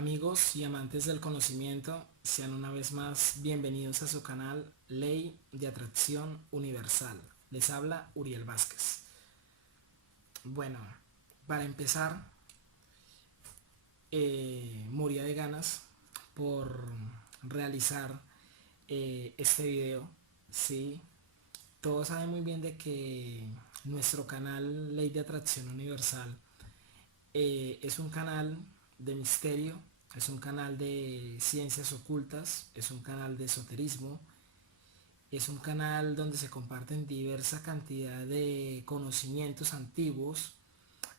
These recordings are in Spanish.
Amigos y amantes del conocimiento, sean una vez más bienvenidos a su canal Ley de Atracción Universal. Les habla Uriel Vázquez. Bueno, para empezar, moría de ganas por realizar este video. Sí, todos saben muy bien de que nuestro canal Ley de Atracción Universal es un canal de misterio, es un canal de ciencias ocultas, es un canal de esoterismo, es un canal donde se comparten diversa cantidad de conocimientos antiguos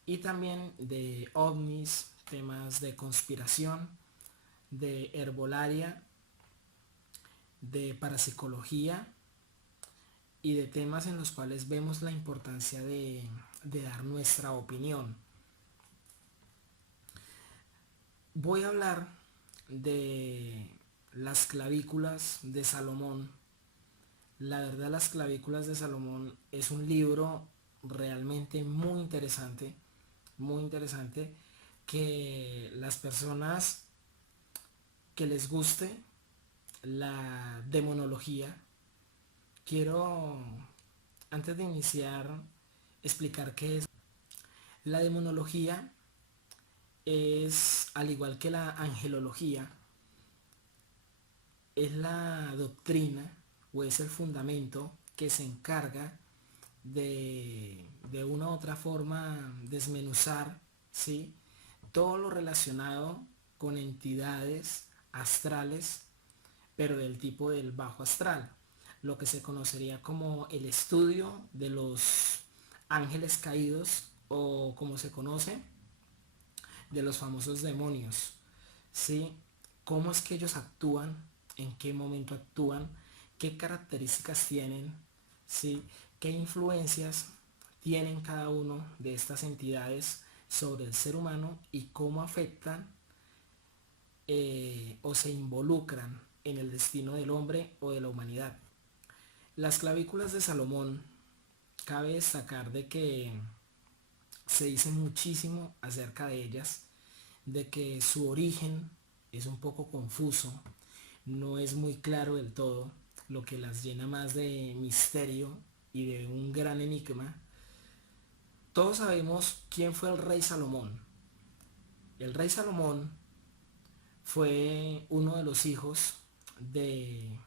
y también de ovnis, temas de conspiración, de herbolaria, de parapsicología y de temas en los cuales vemos la importancia de dar nuestra opinión. Voy a hablar de las clavículas de Salomón. La verdad, las clavículas de Salomón es un libro realmente muy interesante, que las personas que les guste la demonología, quiero, antes de iniciar, explicar qué es. La demonología es, al igual que la angelología, es la doctrina o es el fundamento que se encarga de una u otra forma desmenuzar, ¿sí?, todo lo relacionado con entidades astrales, pero del tipo del bajo astral, lo que se conocería como el estudio de los ángeles caídos, o como se conoce, de los famosos demonios, ¿sí? Cómo es que ellos actúan, en qué momento actúan, qué características tienen, ¿sí? Qué influencias tienen cada uno de estas entidades sobre el ser humano y cómo afectan o se involucran en el destino del hombre o de la humanidad. Las clavículas de Salomón, cabe destacar de que se dice muchísimo acerca de ellas, de que su origen es un poco confuso, no es muy claro del todo, lo que las llena más de misterio y de un gran enigma. Todos sabemos quién fue el rey Salomón. El rey Salomón fue uno de los hijos del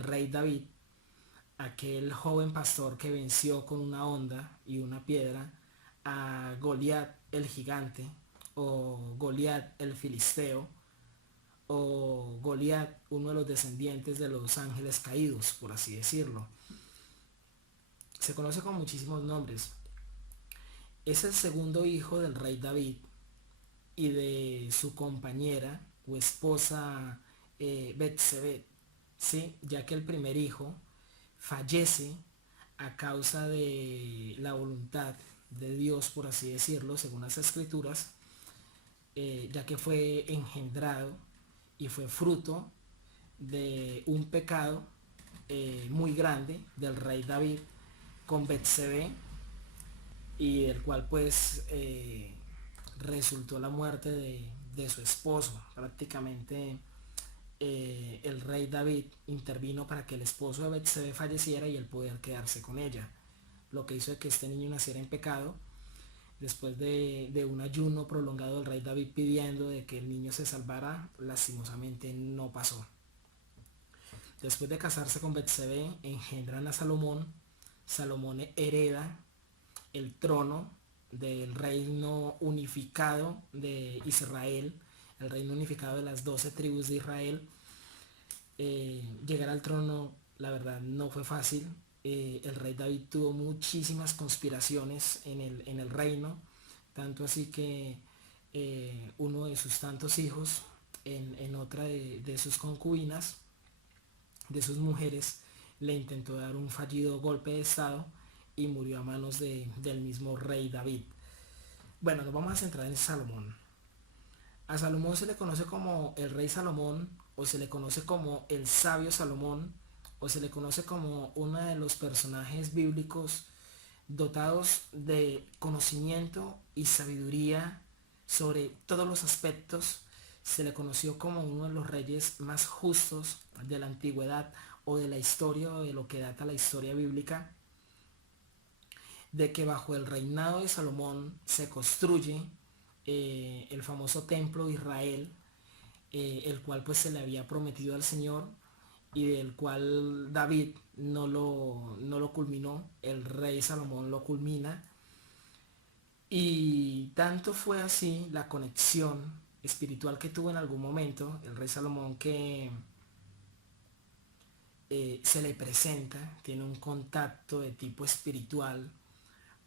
rey David, aquel joven pastor que venció con una honda y una piedra a Goliat el gigante, o Goliat el filisteo, o Goliat, uno de los descendientes de los ángeles caídos, por así decirlo. Se conoce con muchísimos nombres. Es el segundo hijo del rey David y de su compañera o esposa Betsabé, ¿sí?, ya que el primer hijo fallece a causa de la voluntad de Dios, por así decirlo, según las escrituras, ya que fue engendrado y fue fruto de un pecado muy grande del rey David con Betsabé, y el cual pues resultó la muerte de su esposo. Prácticamente el rey David intervino para que el esposo de Betsabé falleciera y él poder quedarse con ella, lo que hizo que este niño naciera en pecado. Después de un ayuno prolongado del rey David pidiendo de que el niño se salvara, lastimosamente no pasó. Después de casarse con Betsabé, engendran a Salomón. Salomón hereda el trono del reino unificado de Israel, el reino unificado de las 12 tribus de Israel. Llegar al trono, la verdad, no fue fácil. El rey David tuvo muchísimas conspiraciones en el reino, tanto así que uno de sus tantos hijos, en otra de sus concubinas, de sus mujeres, le intentó dar un fallido golpe de estado y murió a manos del mismo rey David. Bueno, nos vamos a centrar en Salomón. A Salomón se le conoce como el rey Salomón, o se le conoce como el sabio Salomón, o se le conoce como uno de los personajes bíblicos dotados de conocimiento y sabiduría sobre todos los aspectos Se le conoció como uno de los reyes más justos de la antigüedad o de la historia o de lo que data la historia bíblica, de que bajo el reinado de Salomón se construye el famoso templo de Israel, el cual pues se le había prometido al Señor y del cual David no lo culminó, el rey Salomón lo culmina. Y tanto fue así la conexión espiritual que tuvo en algún momento el rey Salomón que se le presenta, tiene un contacto de tipo espiritual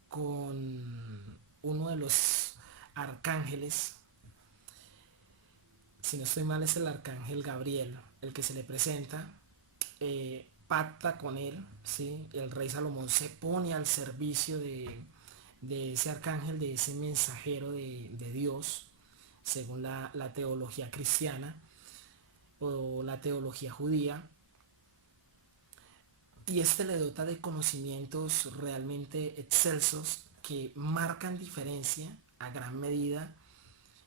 con uno de los arcángeles. Si no estoy mal es el arcángel Gabriel el que se le presenta, pacta con él, ¿sí? El rey Salomón se pone al servicio de ese arcángel, de ese mensajero de Dios, según la teología cristiana o la teología judía, y este le dota de conocimientos realmente excelsos que marcan diferencia a gran medida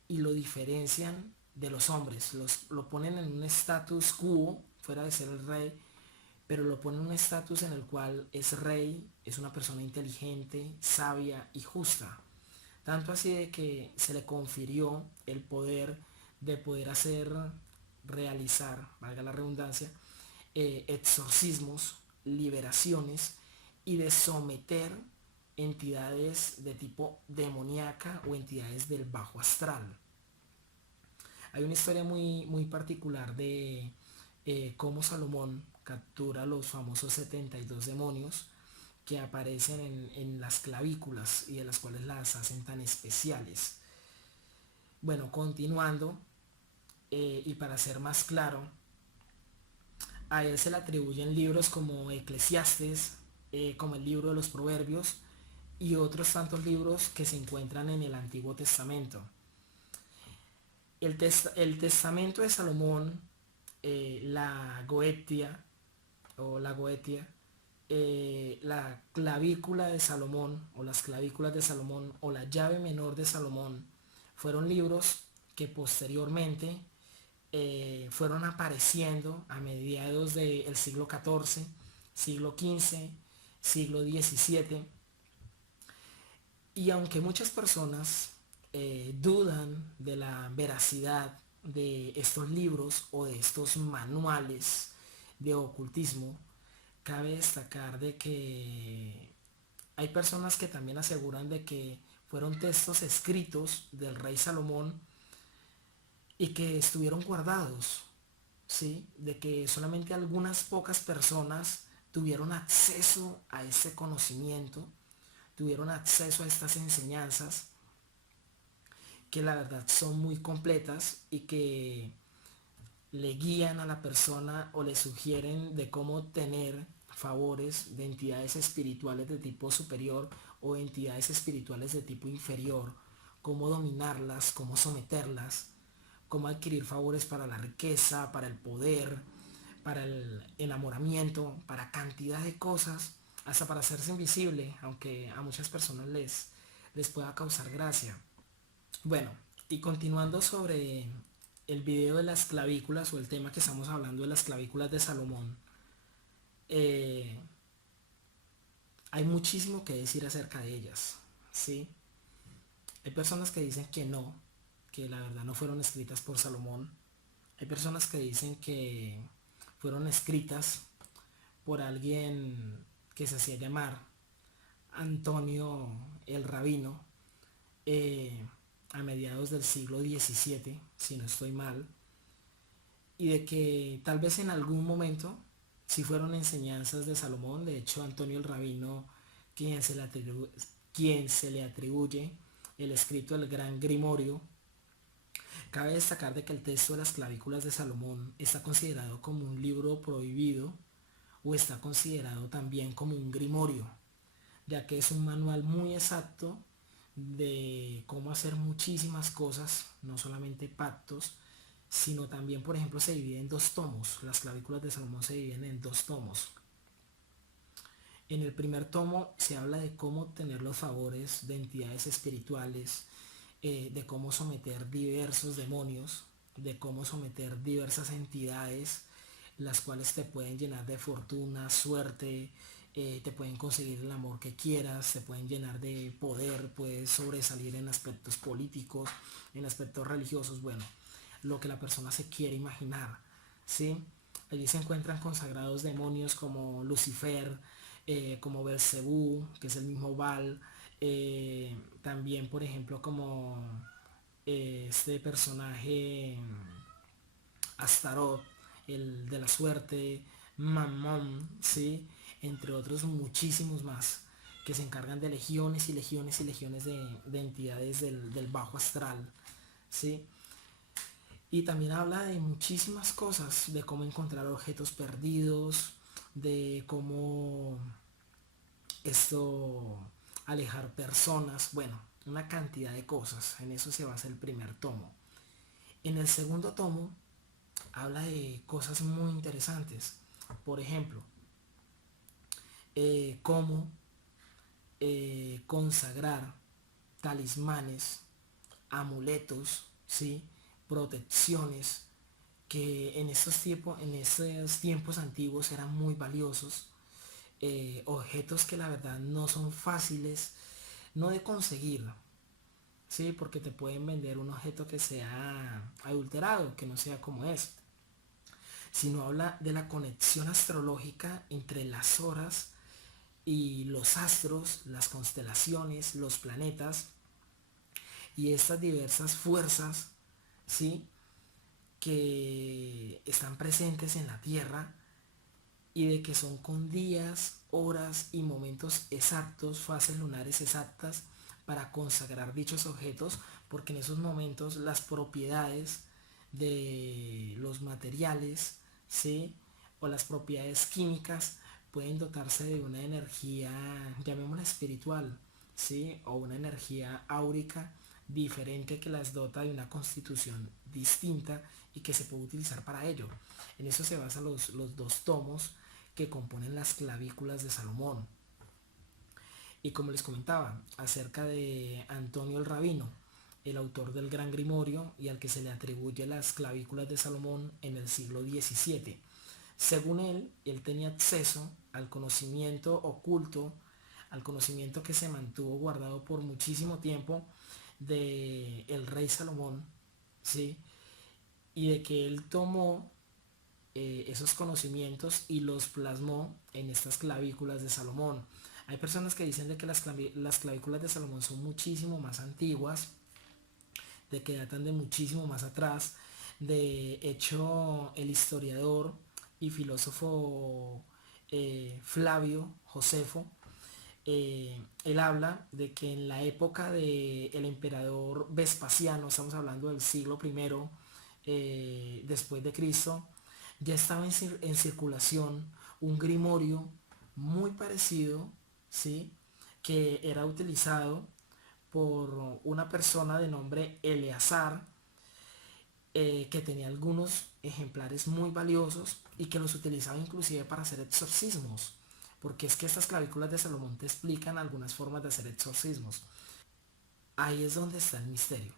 y lo diferencian de los hombres, lo ponen en un status quo, fuera de ser el rey, pero lo ponen en un estatus en el cual es rey, es una persona inteligente, sabia y justa. Tanto así de que se le confirió el poder de poder hacer, realizar, valga la redundancia, exorcismos, liberaciones y de someter entidades de tipo demoníaca o entidades del bajo astral. Hay una historia muy particular de cómo Salomón captura los famosos 72 demonios que aparecen en las clavículas y de las cuales las hacen tan especiales. Bueno, continuando, y para ser más claro, a él se le atribuyen libros como Eclesiastes, como el libro de los Proverbios y otros tantos libros que se encuentran en el Antiguo Testamento. El testamento de Salomón, la Goetia o la Goetia, la clavícula de Salomón o las clavículas de Salomón o la llave menor de Salomón fueron libros que posteriormente fueron apareciendo a mediados del siglo XIV, siglo XV, siglo XVII. Y aunque muchas personas dudan de la veracidad de estos libros o de estos manuales de ocultismo, cabe destacar de que hay personas que también aseguran de que fueron textos escritos del rey Salomón y que estuvieron guardados, ¿sí? De que solamente algunas pocas personas tuvieron acceso a ese conocimiento, tuvieron acceso a estas enseñanzas, que la verdad son muy completas y que le guían a la persona o le sugieren de cómo tener favores de entidades espirituales de tipo superior o entidades espirituales de tipo inferior, cómo dominarlas, cómo someterlas, cómo adquirir favores para la riqueza, para el poder, para el enamoramiento, para cantidad de cosas, hasta para hacerse invisible, aunque a muchas personas les pueda causar gracia. Bueno, y continuando sobre el video de las clavículas o el tema que estamos hablando de las clavículas de Salomón, eh, hay muchísimo que decir acerca de ellas, ¿sí? Hay personas que dicen que no, que la verdad no fueron escritas por Salomón. Hay personas que dicen que fueron escritas por alguien que se hacía llamar Antonio el Rabino, a mediados del siglo XVII, si no estoy mal, y de que tal vez en algún momento si fueron enseñanzas de Salomón. De hecho, Antonio el Rabino, quien se le atribuye el escrito del Gran Grimorio. Cabe destacar de que el texto de las clavículas de Salomón está considerado como un libro prohibido o está considerado también como un grimorio, ya que es un manual muy exacto de cómo hacer muchísimas cosas, no solamente pactos, sino también, por ejemplo, se divide en dos tomos. Las clavículas de Salomón se dividen en dos tomos. En el primer tomo se habla de cómo obtener los favores de entidades espirituales, de cómo someter diversos demonios, de cómo someter diversas entidades, las cuales te pueden llenar de fortuna, suerte, te pueden conseguir el amor que quieras, te pueden llenar de poder, puedes sobresalir en aspectos políticos, en aspectos religiosos, bueno, lo que la persona se quiere imaginar, ¿sí? Allí se encuentran consagrados demonios como Lucifer, como Belcebú, que es el mismo Baal, también por ejemplo como este personaje Astaroth, el de la suerte, Mammon, ¿sí? Entre otros muchísimos más, que se encargan de legiones y legiones y legiones de entidades del bajo astral, ¿sí? Y también habla de muchísimas cosas, de cómo encontrar objetos perdidos, de cómo esto alejar personas, bueno, una cantidad de cosas. En eso se basa el primer tomo. En el segundo tomo habla de cosas muy interesantes. Por ejemplo, cómo consagrar talismanes, amuletos, ¿sí? Protecciones que en estos tiempos antiguos eran muy valiosos, objetos que la verdad no son fáciles, no de conseguir, ¿sí? Porque te pueden vender un objeto que sea adulterado, que no sea como es, sino habla de la conexión astrológica entre las horas y los astros, las constelaciones, los planetas y estas diversas fuerzas, ¿sí? Que están presentes en la Tierra y de que son con días, horas y momentos exactos, fases lunares exactas para consagrar dichos objetos, porque en esos momentos las propiedades de los materiales, ¿sí? O las propiedades químicas pueden dotarse de una energía, llamémosla espiritual, ¿sí? O una energía áurica diferente que las dota de una constitución distinta y que se puede utilizar para ello. En eso se basan los dos tomos que componen las clavículas de Salomón. Y como les comentaba, acerca de Antonio el Rabino, el autor del Gran Grimorio y al que se le atribuye las clavículas de Salomón en el siglo XVII. Según él tenía acceso al conocimiento oculto, al conocimiento que se mantuvo guardado por muchísimo tiempo de el rey Salomón, ¿sí? Y de que él tomó esos conocimientos y los plasmó en estas clavículas de Salomón. Hay personas que dicen de que las clavículas de Salomón son muchísimo más antiguas, de que datan de muchísimo más atrás. De hecho, el historiador y filósofo Flavio Josefo, él habla de que en la época del emperador Vespasiano, estamos hablando del siglo primero después de Cristo, ya estaba en circulación un grimorio muy parecido, ¿sí? Que era utilizado por una persona de nombre Eleazar, que tenía algunos ejemplares muy valiosos y que los utilizaba inclusive para hacer exorcismos. Porque es que estas clavículas de Salomón te explican algunas formas de hacer exorcismos. Ahí es donde está el misterio.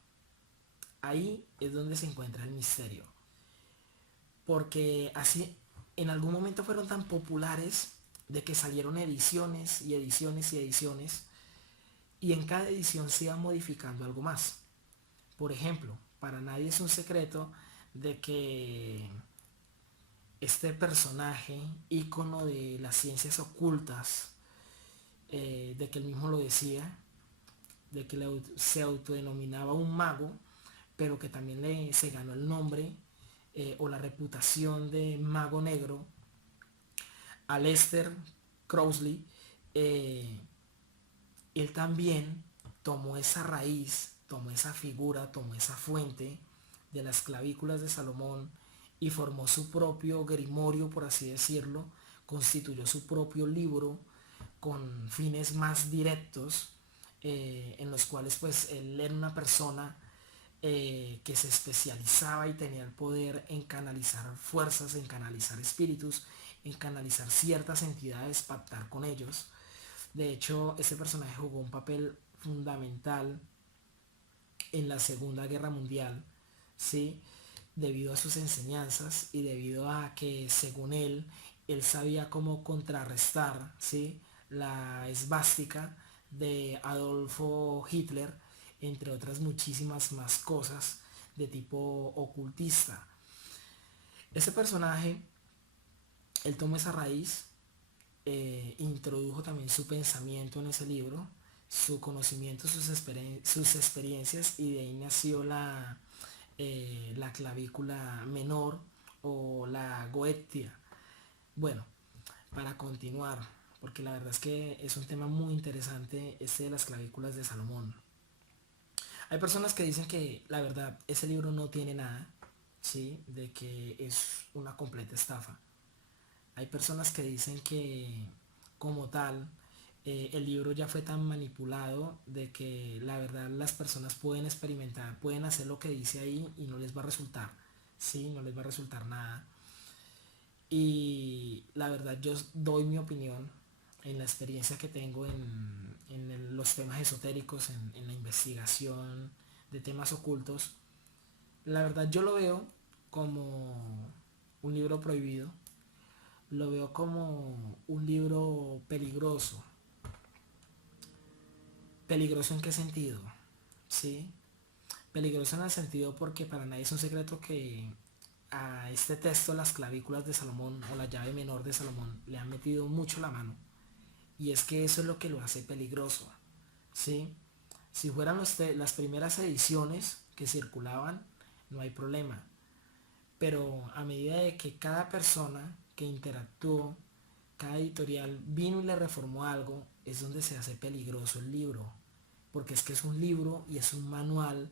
Ahí es donde se encuentra el misterio. Porque así en algún momento fueron tan populares de que salieron ediciones y ediciones y ediciones y en cada edición se iba modificando algo más. Por ejemplo, para nadie es un secreto de que este personaje, ícono de las ciencias ocultas, de que él mismo lo decía, de que se autodenominaba un mago, pero que también se ganó el nombre o la reputación de mago negro, Aleister Crowley, él también tomó esa raíz, tomó esa figura, tomó esa fuente de las clavículas de Salomón y formó su propio grimorio, por así decirlo, constituyó su propio libro con fines más directos, en los cuales pues él era una persona que se especializaba y tenía el poder en canalizar fuerzas, en canalizar espíritus, en canalizar ciertas entidades, pactar con ellos. De hecho, este personaje jugó un papel fundamental en la Segunda Guerra Mundial, ¿sí? debido a sus enseñanzas y debido a que según él sabía cómo contrarrestar, ¿sí?, la esvástica de Adolfo Hitler, entre otras muchísimas más cosas de tipo ocultista. Ese personaje, él tomó esa raíz, introdujo también su pensamiento en ese libro, su conocimiento, sus experiencias, y de ahí nació la clavícula menor o la goetia. Bueno, para continuar, porque la verdad es que es un tema muy interesante este de las clavículas de Salomón. Hay personas que dicen que la verdad ese libro no tiene nada, ¿sí?, de que es una completa estafa. Hay personas que dicen que como tal el libro ya fue tan manipulado de que la verdad las personas pueden experimentar, pueden hacer lo que dice ahí y no les va a resultar, ¿sí?, no les va a resultar nada. Y la verdad yo doy mi opinión en la experiencia que tengo en los temas esotéricos, en la investigación de temas ocultos. La verdad yo lo veo como un libro prohibido, lo veo como un libro peligroso. ¿Peligroso en qué sentido? ¿Sí? Peligroso en el sentido porque para nadie es un secreto que a este texto, las clavículas de Salomón o la llave menor de Salomón, le han metido mucho la mano. Y es que eso es lo que lo hace peligroso, ¿sí? Si fueran las primeras ediciones que circulaban, no hay problema. Pero a medida de que cada persona que interactuó, cada editorial vino y le reformó algo, es donde se hace peligroso el libro. Porque es que es un libro y es un manual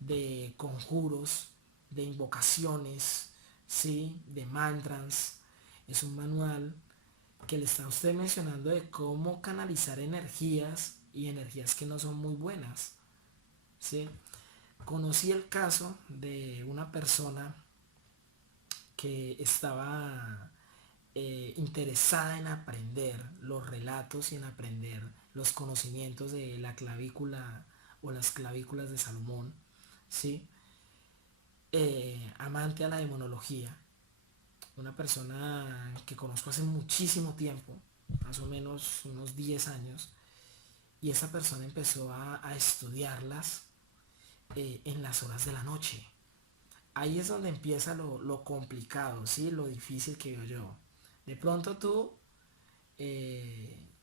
de conjuros, de invocaciones, ¿sí?, de mantras. Es un manual que le está a usted mencionando de cómo canalizar energías y energías que no son muy buenas, ¿sí? Conocí el caso de una persona que estaba interesada en aprender los relatos y en aprender los conocimientos de la clavícula o las clavículas de Salomón, ¿sí? Amante a la demonología, una persona que conozco hace muchísimo tiempo, más o menos unos 10 años, y esa persona empezó a estudiarlas en las horas de la noche. Ahí es donde empieza lo complicado, ¿sí?, lo difícil que veo yo. De pronto tú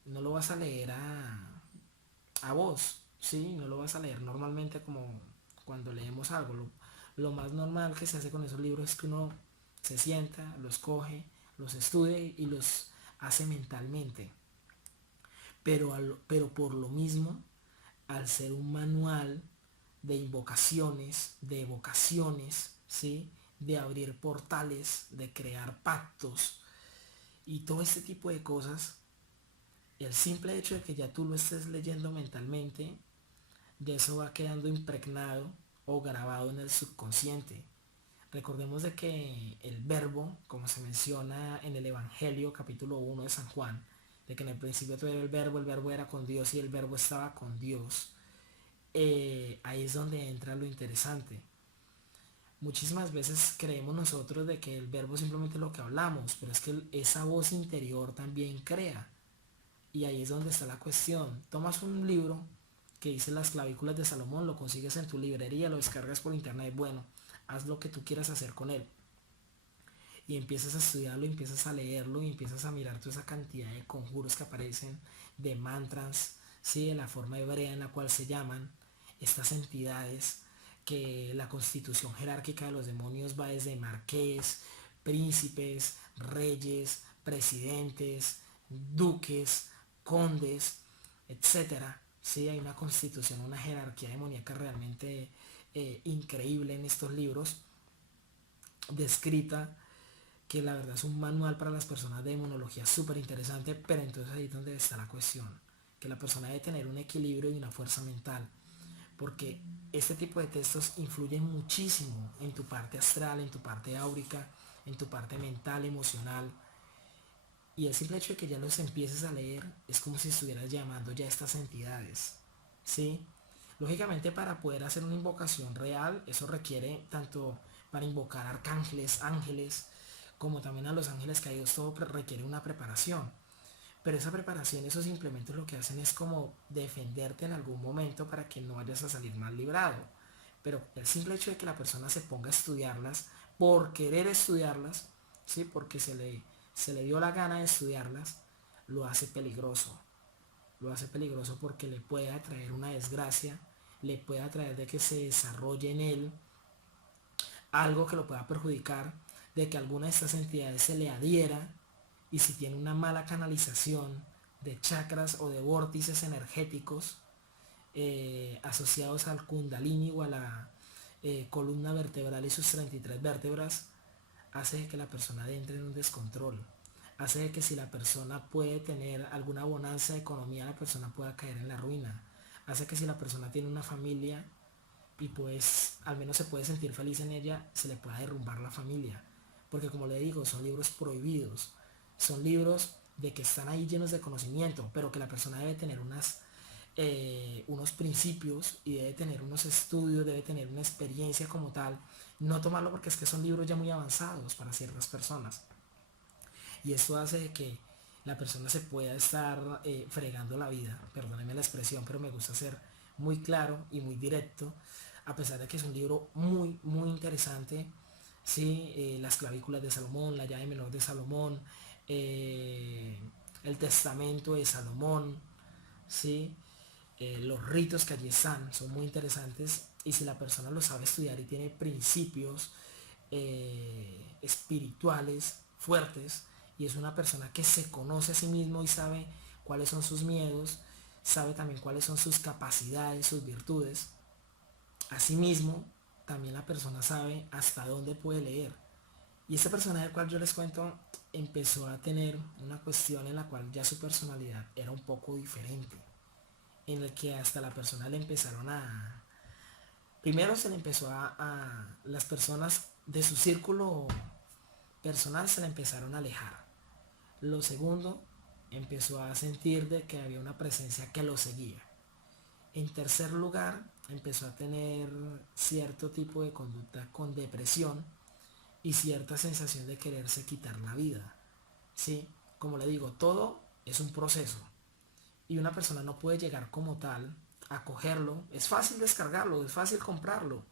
no lo vas a leer a voz, ¿sí? No lo vas a leer normalmente como cuando leemos algo. Lo más normal que se hace con esos libros es que uno se sienta, los coge, los estudia y los hace mentalmente. Pero por lo mismo, al ser un manual de invocaciones, de evocaciones, ¿sí?, de abrir portales, de crear pactos y todo este tipo de cosas, el simple hecho de que ya tú lo estés leyendo mentalmente, ya eso va quedando impregnado o grabado en el subconsciente. Recordemos de que el verbo, como se menciona en el Evangelio capítulo 1 de San Juan, de que en el principio todo era el verbo era con Dios y el verbo estaba con Dios, ahí es donde entra lo interesante. Muchísimas veces creemos nosotros de que el verbo simplemente es lo que hablamos, pero es que esa voz interior también crea. Y ahí es donde está la cuestión. Tomas un libro que dice Las clavículas de Salomón, lo consigues en tu librería, lo descargas por internet, bueno, haz lo que tú quieras hacer con él. Y empiezas a estudiarlo, empiezas a leerlo y empiezas a mirar toda esa cantidad de conjuros que aparecen, de mantras, ¿sí?, de la forma hebrea en la cual se llaman estas entidades, que la constitución jerárquica de los demonios va desde marqués, príncipes, reyes, presidentes, duques, condes, etcétera. Sí, hay una constitución, una jerarquía demoníaca realmente increíble en estos libros, descrita, que la verdad es un manual para las personas de demonología súper interesante, pero entonces ahí es donde está la cuestión, que la persona debe tener un equilibrio y una fuerza mental, porque este tipo de textos influyen muchísimo en tu parte astral, en tu parte áurica, en tu parte mental, emocional, y el simple hecho de que ya los empieces a leer es como si estuvieras llamando ya a estas entidades, ¿sí? Lógicamente para poder hacer una invocación real, eso requiere tanto para invocar arcángeles, ángeles, como también a los ángeles caídos. Todo requiere una preparación. Pero esa preparación, esos implementos lo que hacen es como defenderte en algún momento para que no vayas a salir mal librado. Pero el simple hecho de que la persona se ponga a estudiarlas, por querer estudiarlas, ¿sí? Porque se le dio la gana de estudiarlas, lo hace peligroso. Lo hace peligroso porque le puede atraer una desgracia, le puede atraer de que se desarrolle en él algo que lo pueda perjudicar, de que alguna de estas entidades se le adhiera, y si tiene una mala canalización de chakras o de vórtices energéticos asociados al kundalini o a la columna vertebral y sus 33 vértebras, hace que la persona entre en un descontrol, hace que si la persona puede tener alguna bonanza de economía, la persona pueda caer en la ruina, hace que si la persona tiene una familia y pues al menos se puede sentir feliz en ella, se le pueda derrumbar la familia, porque como le digo, son libros prohibidos, son libros de que están ahí llenos de conocimiento, pero que la persona debe tener unos principios y debe tener unos estudios, debe tener una experiencia como tal, no tomarlo porque es que son libros ya muy avanzados para ciertas personas. Y esto hace de que la persona se pueda estar fregando la vida, perdónenme la expresión, pero me gusta ser muy claro y muy directo, a pesar de que es un libro muy, muy interesante, ¿sí? Las clavículas de Salomón, la llave menor de Salomón, el testamento de Salomón, ¿sí? Los ritos que allí están son muy interesantes, y si la persona lo sabe estudiar y tiene principios espirituales fuertes, y es una persona que se conoce a sí mismo y sabe cuáles son sus miedos, sabe también cuáles son sus capacidades, sus virtudes, asimismo también la persona sabe hasta dónde puede leer. Y esta persona del cual yo les cuento empezó a tener una cuestión en la cual ya su personalidad era un poco diferente, en el que hasta la persona le empezaron a... Primero se le empezó a las personas de su círculo personal se le empezaron a alejar. Lo segundo, empezó a sentir de que había una presencia que lo seguía. En tercer lugar, empezó a tener cierto tipo de conducta con depresión y cierta sensación de quererse quitar la vida. ¿Sí? Como le digo, todo es un proceso y una persona no puede llegar como tal a cogerlo. Es fácil descargarlo, es fácil comprarlo,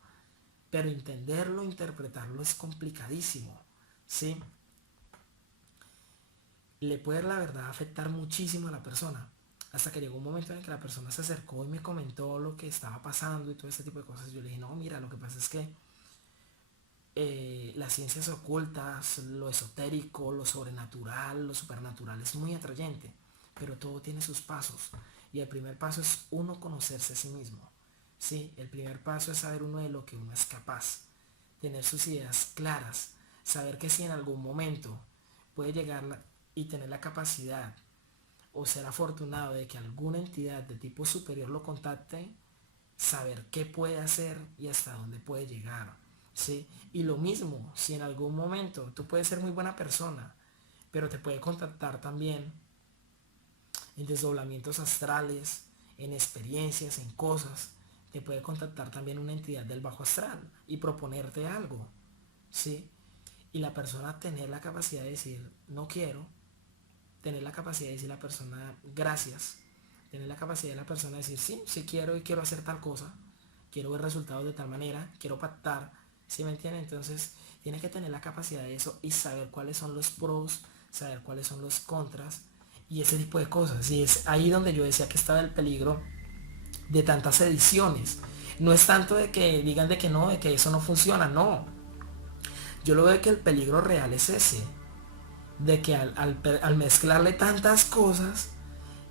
pero entenderlo, interpretarlo es complicadísimo. ¿Sí? Le puede la verdad afectar muchísimo a la persona, hasta que llegó un momento en que la persona se acercó y me comentó lo que estaba pasando y todo este tipo de cosas. Yo le dije, no, mira, lo que pasa es que las ciencias ocultas, lo esotérico, lo sobrenatural, lo supernatural es muy atrayente, pero todo tiene sus pasos, y el primer paso es uno conocerse a sí mismo. ¿Sí? El primer paso es saber uno de lo que uno es capaz, tener sus ideas claras, saber que si en algún momento puede llegar y tener la capacidad o ser afortunado de que alguna entidad de tipo superior lo contacte, saber qué puede hacer y hasta dónde puede llegar. ¿Sí? Y lo mismo, si en algún momento tú puedes ser muy buena persona, pero te puede contactar también en desdoblamientos astrales, en experiencias, en cosas, te puede contactar también una entidad del bajo astral y proponerte algo. ¿Sí? Y la persona tener la capacidad de decir no quiero, tener la capacidad de decir a la persona gracias, tener la capacidad de la persona de decir sí, sí quiero y quiero hacer tal cosa, quiero ver resultados de tal manera, quiero pactar. ¿Sí me entienden? Entonces tiene que tener la capacidad de eso y saber cuáles son los pros, saber cuáles son los contras y ese tipo de cosas. Y es ahí donde yo decía que estaba el peligro de tantas ediciones. No es tanto de que digan de que no, de que eso no funciona, no. Yo lo veo que el peligro real es ese, de que al mezclarle tantas cosas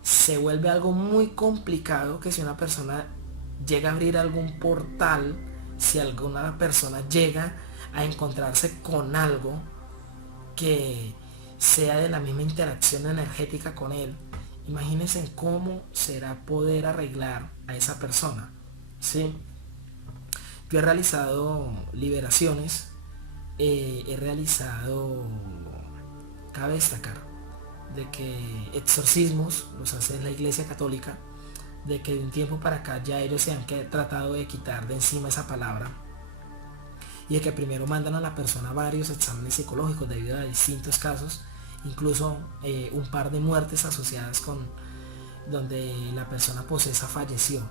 se vuelve algo muy complicado, que si una persona llega a abrir algún portal, si alguna persona llega a encontrarse con algo que sea de la misma interacción energética con él, imagínense en cómo será poder arreglar a esa persona. ¿Sí? Yo he realizado liberaciones, he realizado, cabe destacar, de que exorcismos los hace la Iglesia Católica, de que de un tiempo para acá ya ellos se han tratado de quitar de encima esa palabra, y de que primero mandan a la persona varios exámenes psicológicos debido a distintos casos, incluso un par de muertes asociadas con donde la persona posesa falleció,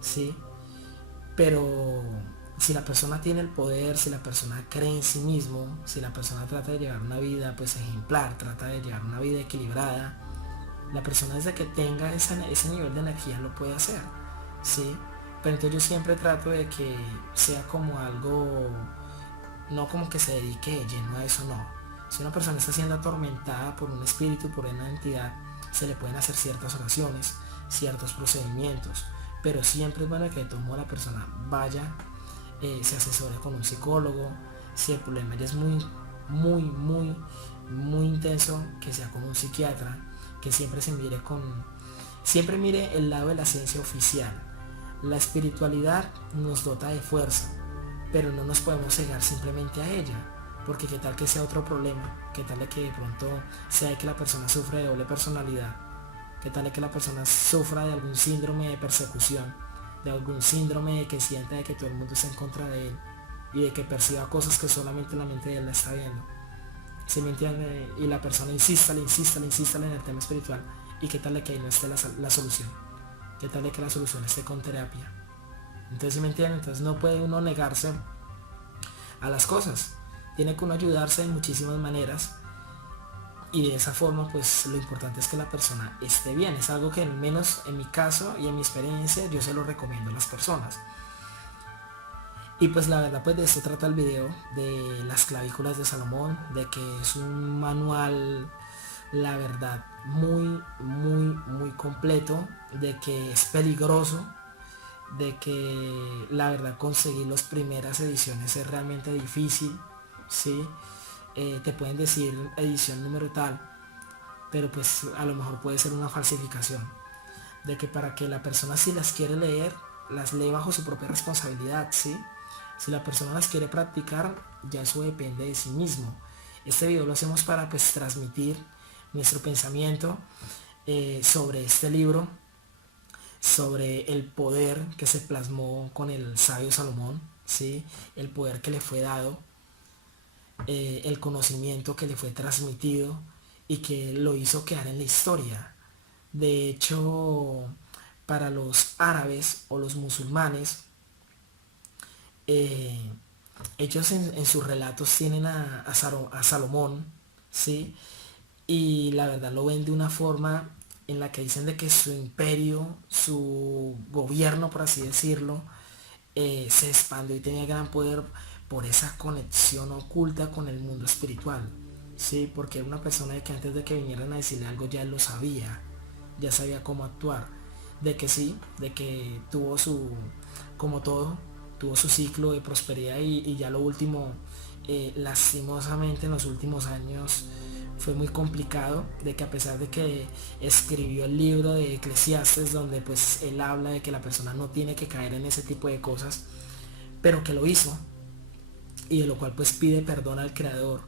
¿sí? Pero si la persona tiene el poder, si la persona cree en sí mismo, si la persona trata de llevar una vida pues ejemplar, trata de llevar una vida equilibrada, la persona desde que tenga ese nivel de energía lo puede hacer, ¿sí? Pero entonces yo siempre trato de que sea como algo, no como que se dedique de lleno a eso, no. Si una persona está siendo atormentada por un espíritu, por una entidad, se le pueden hacer ciertas oraciones, ciertos procedimientos, pero siempre es bueno que de todo modo la persona vaya, se asesore con un psicólogo. Si el problema ya es muy intenso, que sea con un psiquiatra, que siempre mire el lado de la ciencia oficial. La espiritualidad nos dota de fuerza, pero no nos podemos cegar simplemente a ella, porque qué tal que sea otro problema, qué tal de que de pronto sea que la persona sufra de doble personalidad, qué tal de que la persona sufra de algún síndrome de persecución, de algún síndrome de que sienta de que todo el mundo está en contra de él y de que perciba cosas que solamente la mente de él la está viendo. ¿Sí me entiende? Y la persona insista en el tema espiritual, y qué tal de que ahí no esté la solución, qué tal de que la solución esté con terapia. Entonces, ¿sí me entienden? Entonces no puede uno negarse a las cosas, tiene que uno ayudarse de muchísimas maneras, y de esa forma pues lo importante es que la persona esté bien. Es algo que al menos en mi caso y en mi experiencia yo se lo recomiendo a las personas. Y pues la verdad pues de esto trata el video, de las clavículas de Salomón, de que es un manual, la verdad, muy completo, de que es peligroso, de que la verdad conseguir las primeras ediciones es realmente difícil, ¿sí? Te pueden decir edición número tal, pero pues a lo mejor puede ser una falsificación, de que para que la persona, si las quiere leer, las lee bajo su propia responsabilidad, ¿sí? Si la persona las quiere practicar, ya eso depende de sí mismo. Este video lo hacemos para pues transmitir nuestro pensamiento sobre este libro, sobre el poder que se plasmó con el sabio Salomón, ¿sí? El poder que le fue dado, el conocimiento que le fue transmitido y que lo hizo quedar en la historia. De hecho, para los árabes o los musulmanes, ellos en sus relatos tienen a Salomón, ¿sí? Y la verdad lo ven de una forma en la que dicen de que su imperio, su gobierno, por así decirlo, se expandió y tenía gran poder por esa conexión oculta con el mundo espiritual, ¿sí? Porque era una persona de que antes de que vinieran a decirle algo ya él lo sabía, ya sabía cómo actuar, de que sí, de que tuvo su, como todo, tuvo su ciclo de prosperidad, y ya lo último, lastimosamente en los últimos años fue muy complicado, de que a pesar de que escribió el libro de Eclesiastes, donde pues él habla de que la persona no tiene que caer en ese tipo de cosas, pero que lo hizo, y de lo cual pues pide perdón al creador,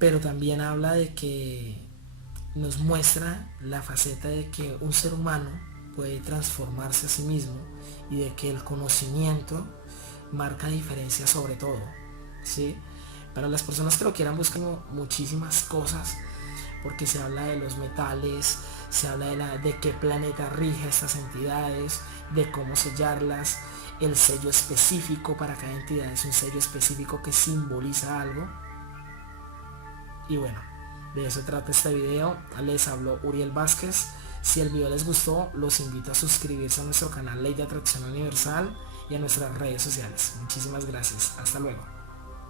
pero también habla de que nos muestra la faceta de que un ser humano puede transformarse a sí mismo, y de que el conocimiento marca diferencia sobre todo, ¿sí? Para las personas que lo quieran buscar muchísimas cosas, porque se habla de los metales, se habla de qué planeta rige estas entidades, de cómo sellarlas, el sello específico para cada entidad es un sello específico que simboliza algo. Y bueno, de eso trata este video. Les habló Uriel Vázquez. Si el video les gustó, los invito a suscribirse a nuestro canal Ley de Atracción Universal y a nuestras redes sociales. Muchísimas gracias. Hasta luego.